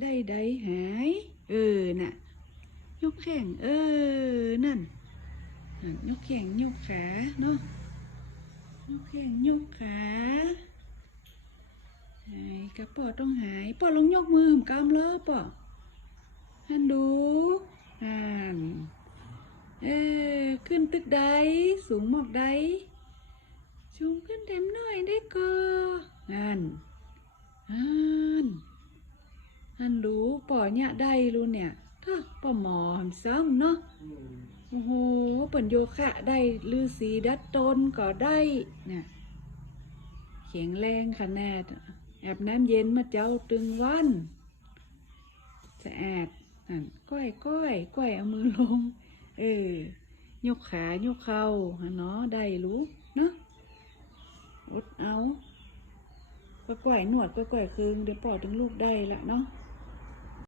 ได้ได้หาย เออ น่ะ ยกแข้งเออ นั่นนั่นยกแข้งยกขาเนาะ ยกแข้งยกขา หายกระป๋อต้องหายป๋อลงยกมือกำเลยป๋อฮันดูอ่านเออ ขึ้นตึกใด สูงหมอกใดสูงขึ้นเต็มหน่อยได้ก็อ่านอ่า ปอเนี่ยได้รู้เนี่ยถ้าป๋อหมอหำซ้ำเนาะโอ้โหเปิ่นโยคะได้ลือสีดัดตนก็ได้เนี่ยแข็งแรงขนาดอบน้ำเย็นมาเจ้าตึงวันสะอาดนั่นก้อยก้อยก้อยเอามือลง เออยกขายกเข่าเนาะได้รู้เนาะอดเอาก็ก้อยหนวดก็ก้อยคืนเดี๋ยวปอดถึงลูกได้ละเนาะ